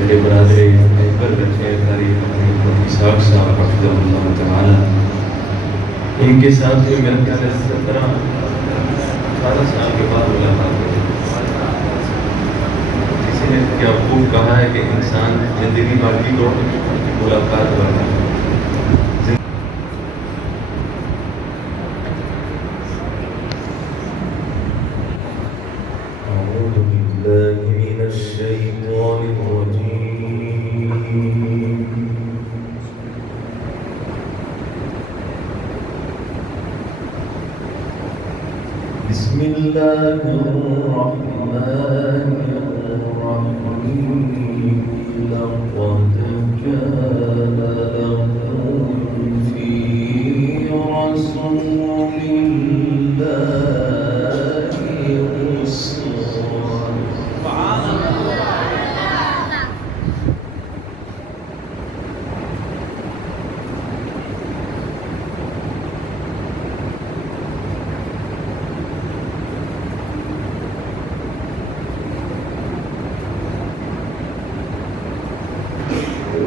मेरे बरादरे अकबर रखे तारीख इसहाक साहब हफ़िज़हुल्लाह तआला, इनके साथ में मेरा ख्याल है 17-18 साल के बाद मुलाकात हुई। किसी ने क्या खूब कहा है कि इंसान ज़िंदगी बाकी तो मुलाकात वाला है।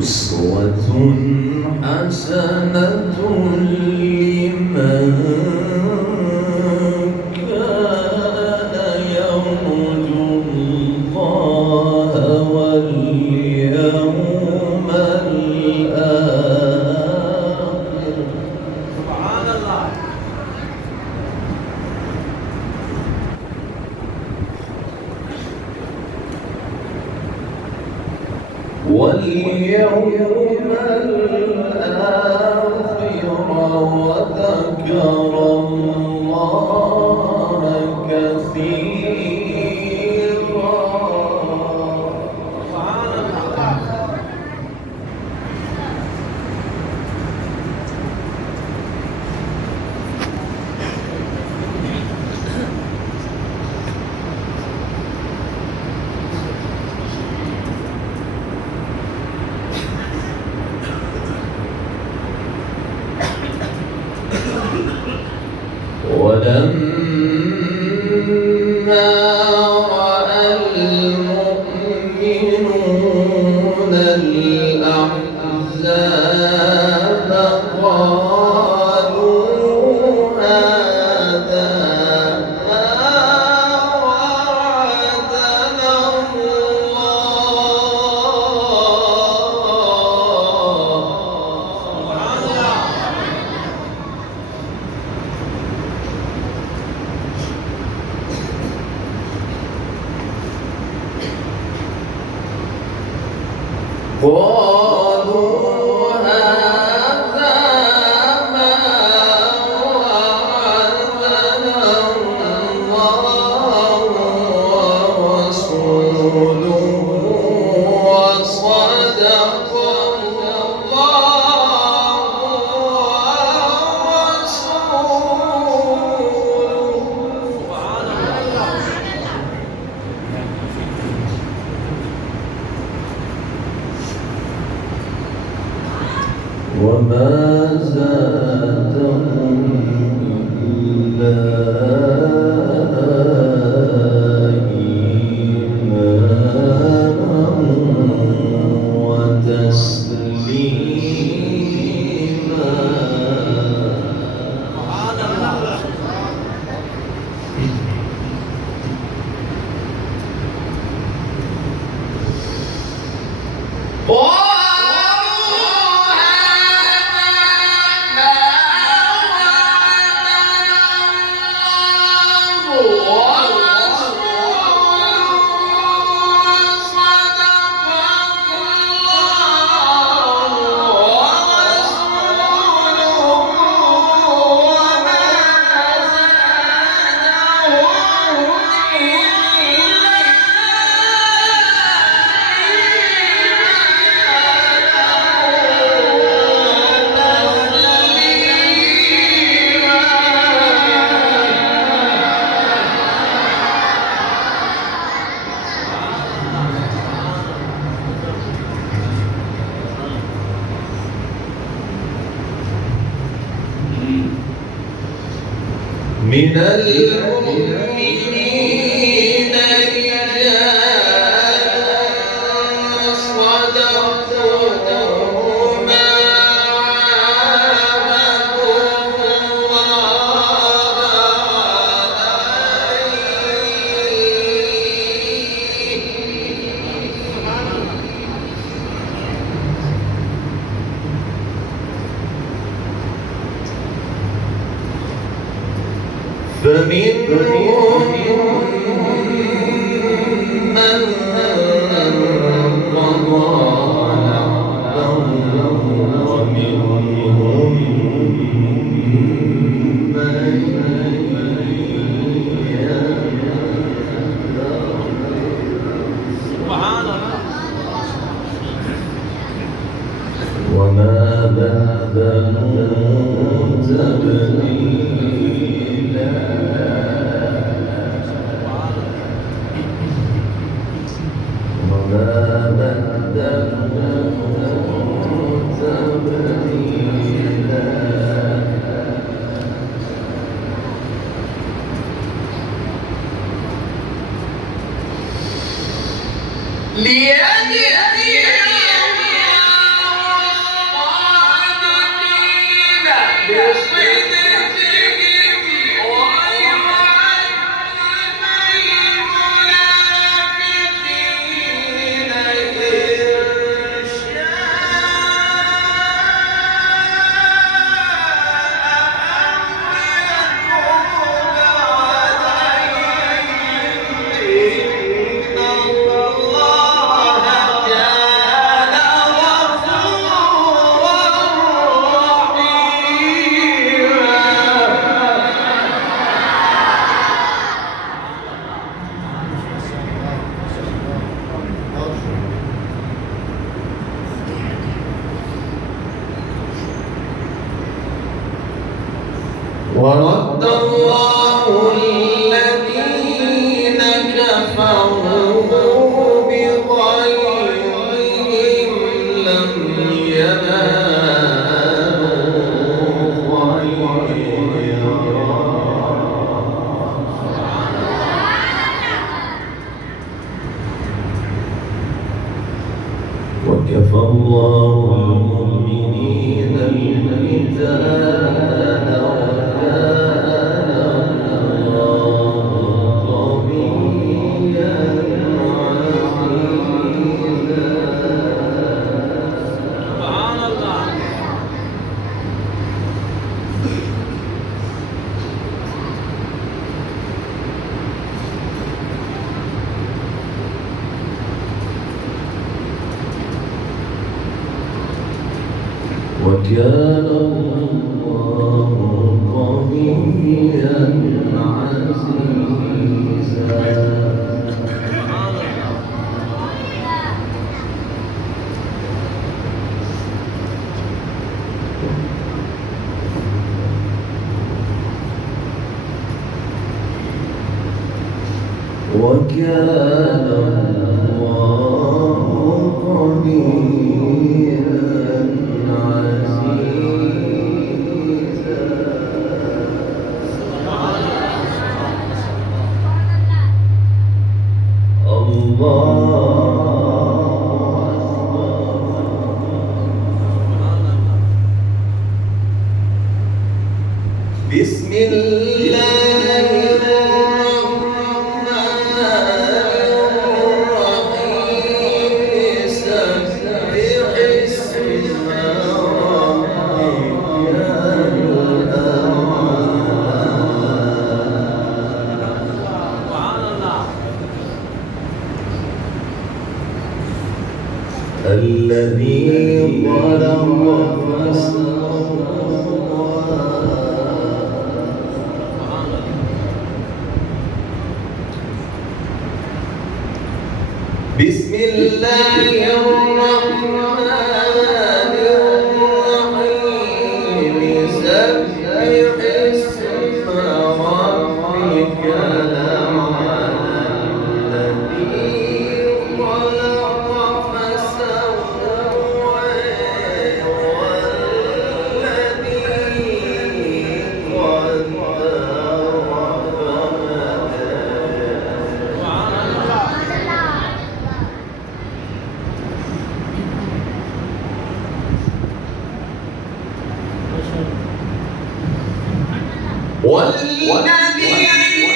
أسوة حسنة لمن كان يرجو الله واليوم الآخر. سبحان الله. واليوم الآخر وذكر الله كثيرا. سبحان الله. ولما رأى المؤمنون الأحزاب قالوا هذا ما وعدنا قالوا هذا ما وعدنا الله ورسوله وصدق الله ورسوله. وما زادهم إلا إيمانا وتسليما. من المؤمنين رجال صدقوا ورد الله الذين كفروا بغيظهم لم ينالوا خيرا وكفى الله المؤمنين القتال وكان الله قويا عزيزا. سبحان الله. وكان الله قويا عزيزا. وكان الله قويا بسم الله الرحمن الرحيم سبح اسم ربك الذي خلق فسوى. بسم الله الرحمن الرحيم سبح اسم ربك الأعلى الذي خلق فسوى والذي قدر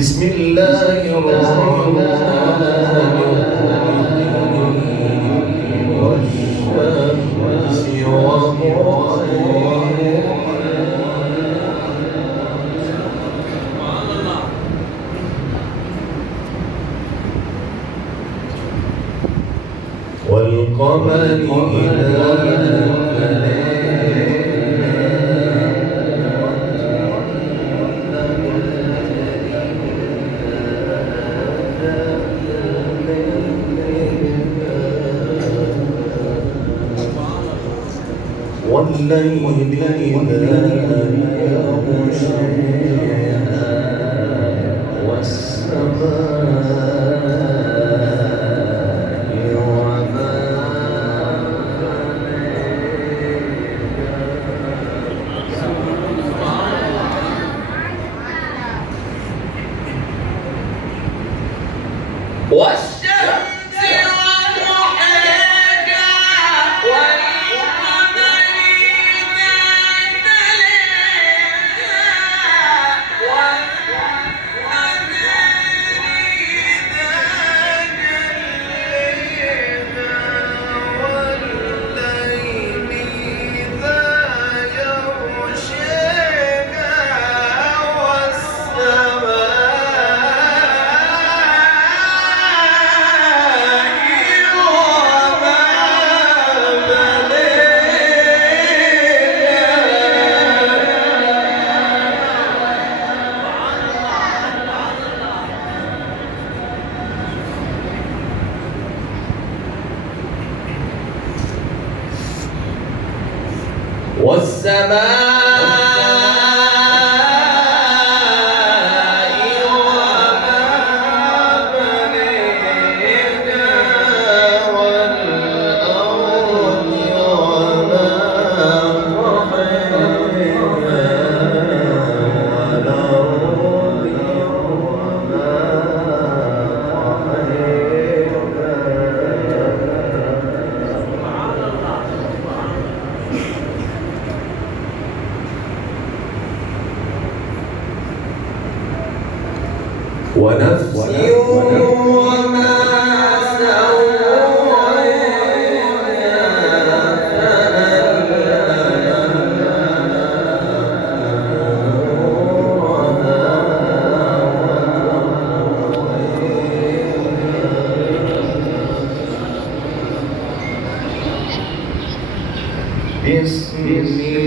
بسم الله الرحمن الرحيم والشمس والقمر إذا والليل إذا يغشى والسماء وما بنيها والشمس وضحاها والقمر إذا تلاها والنهار إذا جلاها والليل إذا يغشاها والسماء وما بنيها والأرض وما طحاها والأرض وما ونفس وما سواها بسم الله